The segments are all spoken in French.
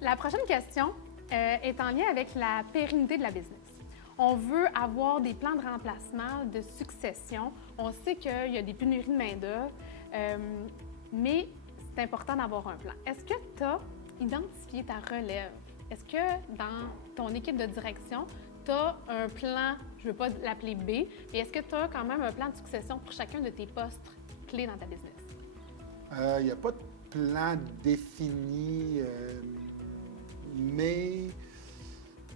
La prochaine question est en lien avec la pérennité de la business. On veut avoir des plans de remplacement, de succession. On sait qu'il y a des pénuries de main-d'œuvre, mais c'est important d'avoir un plan. Est-ce que tu as identifié ta relève? Est-ce que dans ton équipe de direction, tu as un plan, je ne veux pas l'appeler B, mais est-ce que tu as quand même un plan de succession pour chacun de tes postes clés dans ta business? Il n'y a pas de plan défini, mais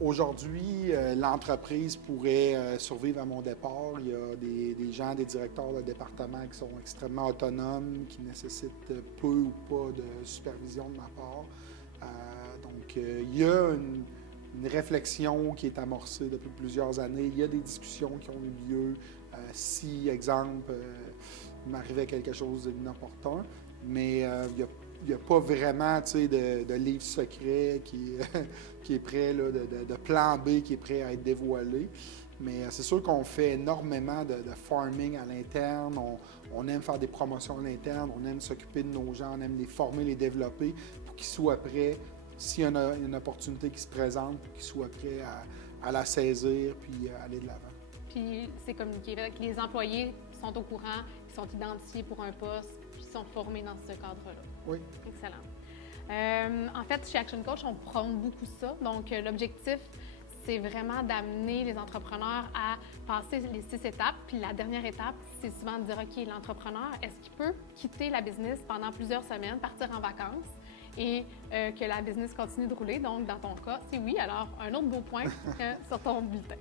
aujourd'hui, l'entreprise pourrait survivre à mon départ. Il y a des gens, des directeurs de département qui sont extrêmement autonomes, qui nécessitent peu ou pas de supervision de ma part. Donc, il y a une réflexion qui est amorcée depuis plusieurs années. Il y a des discussions qui ont eu lieu. Si, exemple, il m'arrivait quelque chose d'inopportun, mais il n'y a pas vraiment de livre secret qui est prêt, là, de plan B qui est prêt à être dévoilé. Mais c'est sûr qu'on fait énormément de farming à l'interne. On aime faire des promotions à l'interne, on aime s'occuper de nos gens, on aime les former, les développer pour qu'ils soient prêts. S'il y a une opportunité qui se présente, pour qu'ils soient prêts à la saisir puis à aller de l'avant. Puis c'est communiqué. Les employés sont au courant, ils sont identifiés pour un poste, puis ils sont formés dans ce cadre-là. Oui. Excellent. En fait, chez Action Coach, on prône beaucoup ça. Donc, l'objectif, c'est vraiment d'amener les entrepreneurs à passer les 6 étapes. Puis la dernière étape, c'est souvent de dire, OK, l'entrepreneur, est-ce qu'il peut quitter la business pendant plusieurs semaines, partir en vacances et que la business continue de rouler? Donc, dans ton cas, c'est oui. Alors, un autre beau point sur ton bulletin.